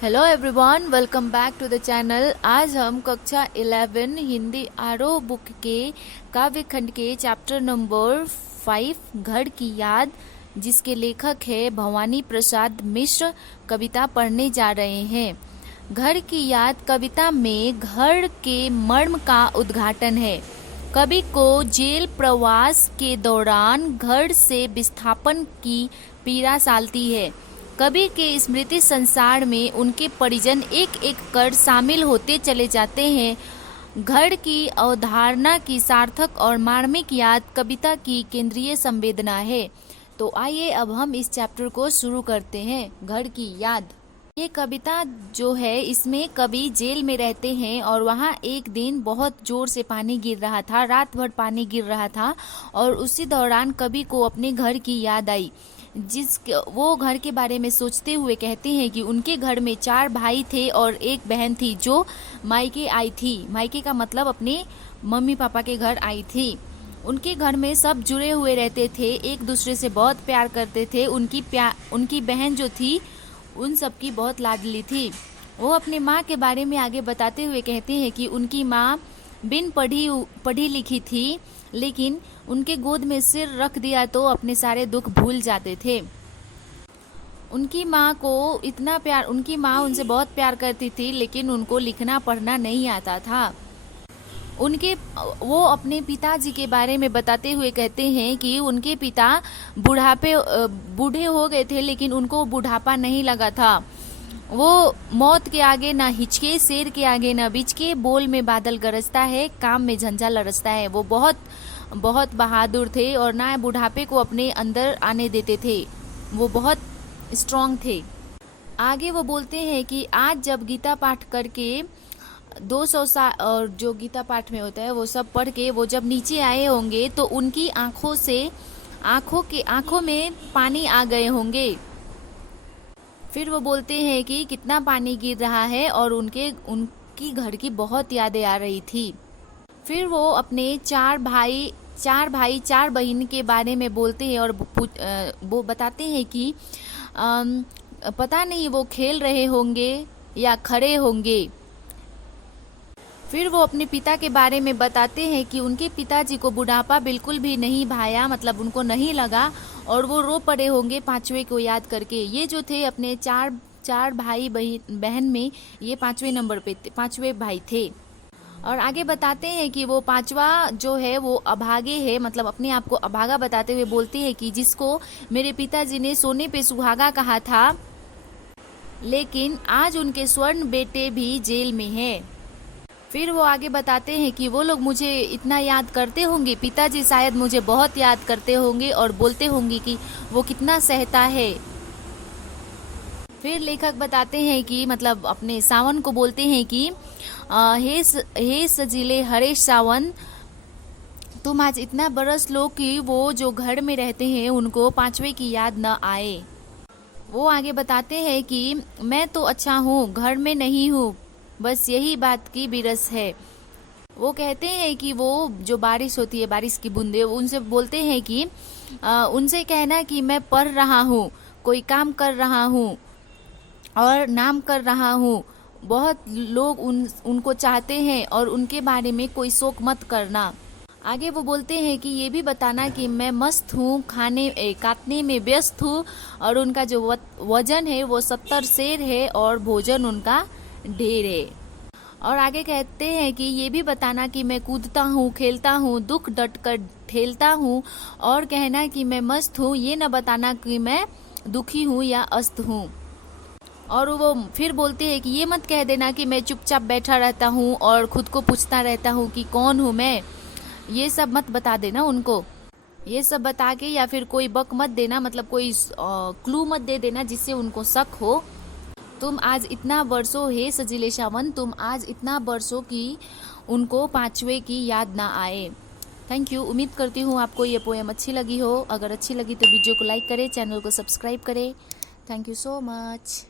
Hello everyone, welcome back to the channel. आज हम कक्षा 11 हिंदी आरोह बुक के काव्य खंड के चैप्टर नंबर 5 घर की याद, जिसके लेखक है भवानी प्रसाद मिश्र, कविता पढ़ने जा रहे हैं। घर की याद कविता में घर के मर्म का उद्घाटन है। कवि को जेल प्रवास के दौरान घर से विस्थापन की पीड़ा सालती है। कवि के स्मृति संसार में उनके परिजन एक एक कर शामिल होते चले जाते हैं। घर की अवधारणा की सार्थक और मार्मिक याद कविता की केंद्रीय संवेदना है। तो आइए अब हम इस चैप्टर को शुरू करते हैं। घर की याद। ये कविता जो है, इसमें कवि जेल में रहते हैं और वहाँ एक दिन बहुत जोर से पानी गिर रहा था, रात भर पानी गिर रहा था और उसी दौरान कवि को अपने घर की याद आई। वो घर के बारे में सोचते हुए कहते हैं कि उनके घर में 4 भाई थे और एक बहन थी जो मायके आई थी। मायके का मतलब अपने मम्मी पापा के घर आई थी। उनके घर में सब जुड़े हुए रहते थे, एक दूसरे से बहुत प्यार करते थे। उनकी बहन जो थी उन सबकी बहुत लाडली थी। वो अपने माँ के बारे में आगे बताते हुए कहते हैं कि उनकी माँ बिन पढ़ी लिखी थी, लेकिन उनके गोद में सिर रख दिया तो अपने सारे दुख भूल जाते थे। उनकी माँ उनसे बहुत प्यार करती थी, लेकिन उनको लिखना पढ़ना नहीं आता था। वो अपने पिताजी के बारे में बताते हुए कहते हैं कि उनके पिता बूढ़े हो गए थे, लेकिन उनको बुढ़ापा नहीं लगा था। वो मौत के आगे ना हिचके, शेर के आगे ना बिचके, बोल में बादल गरजता है, काम में झंझा लरसता है। वो बहुत बहुत बहादुर थे और ना बुढ़ापे को अपने अंदर आने देते थे। वो बहुत स्ट्रांग थे। आगे वो बोलते हैं कि आज जब गीता पाठ करके 200 साल और जो गीता पाठ में होता है वो सब पढ़ के वो जब नीचे आए होंगे तो उनकी आंखों में पानी आ गए होंगे। फिर वो बोलते हैं कि कितना पानी गिर रहा है और उनकी घर की बहुत यादें आ रही थी। फिर वो अपने 4 भाई 4 बहन के बारे में बोलते हैं और वो बताते हैं कि पता नहीं वो खेल रहे होंगे या खड़े होंगे। फिर वो अपने पिता के बारे में बताते हैं कि उनके पिताजी को बुढ़ापा बिल्कुल भी नहीं भाया, मतलब उनको नहीं लगा और वो रो पड़े होंगे 5वें को याद करके। ये जो थे अपने 4 भाई बहन में ये 5वें नंबर पे 5वें भाई थे। और आगे बताते हैं कि वो 5वां जो है वो अभागे है, मतलब अपने आप को अभागा बताते हुए बोलते हैं कि जिसको मेरे पिताजी ने सोने पे सुहागा कहा था, लेकिन आज उनके स्वर्ण बेटे भी जेल में हैं। फिर वो आगे बताते हैं कि वो लोग मुझे इतना याद करते होंगे, पिताजी शायद मुझे बहुत याद करते होंगे और बोलते होंगे कि वो कितना सहता है। फिर लेखक बताते हैं कि मतलब अपने सावन को बोलते हैं कि हे सजीले हरे सावन, तुम आज इतना बरस लो कि वो जो घर में रहते हैं उनको 5वें की याद न आए। वो आगे बताते हैं कि मैं तो अच्छा हूँ, घर में नहीं हूँ, बस यही बात की बिरस है। वो कहते हैं कि वो जो बारिश होती है, बारिश की बूंदे, उनसे बोलते हैं कि उनसे कहना कि मैं पढ़ रहा हूँ, कोई काम कर रहा हूँ और नाम कर रहा हूँ। बहुत लोग उनको चाहते हैं और उनके बारे में कोई शोक मत करना। आगे वो बोलते हैं कि ये भी बताना कि मैं मस्त हूँ, काटने में व्यस्त हूँ और उनका जो वजन है वो 70 शेर है और भोजन उनका ढेर है। और आगे कहते हैं कि ये भी बताना कि मैं कूदता हूँ, खेलता हूँ, दुख डट कर ठेलता हूँ और कहना कि मैं मस्त हूँ, ये न बताना कि मैं दुखी हूँ या अस्त हूँ। और वो फिर बोलते हैं कि ये मत कह देना कि मैं चुपचाप बैठा रहता हूँ और खुद को पूछता रहता हूँ कि कौन हूँ मैं। ये सब मत बता देना उनको। ये सब बता के या फिर कोई बक मत देना, मतलब कोई क्लू मत दे देना जिससे उनको शक हो। तुम आज इतना बरसों हे सजीले सावन, तुम आज इतना बरसों की उनको 5वें की याद ना आए। Thank you. उम्मीद करती हूँ आपको ये पोएम अच्छी लगी हो। अगर अच्छी लगी तो वीडियो को लाइक करें, चैनल को सब्सक्राइब करें। Thank you so much.